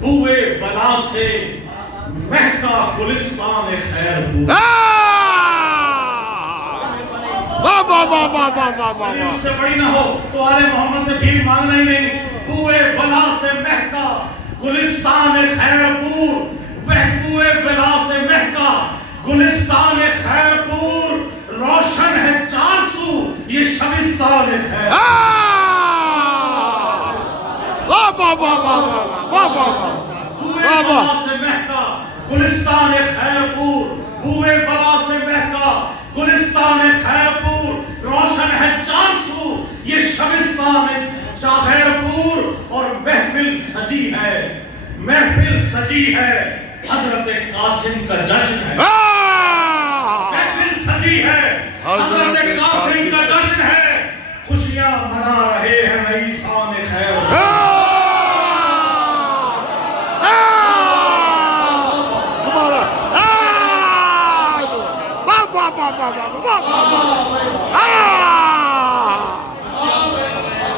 بوئے ولا سے مہکا گلستان خیر پور. واہ واہ واہ واہ واہ واہ واہ اس سے بڑی نہ ہو تو آل محمد سے بھیک مانگنا ہی نہیں. بوئے ولا سے مہکا گلستان خیر پور. بوئے ولا سے مہکا گلستان خیر پور. روشن ہے 400 یہ شبستان خیر. واہ واہ واہ واہ واہ واہ واہ. بوئے ولا سے مہکا گلستان خیر پور. بوئے ولا سے مہکا گلستان خیر پور. روشن ہے 400 یہ شبستان خیر پور. اور محفل سجی ہے, محفل سجی ہے, حضرت قاسم کا جشن ہے. محفل سجی ہے, حضرت قاسم کا جشن ہے. خوشیاں منا رہے ہیں رئیسان خیر. واہ واہ واہ واہ واہ واہ.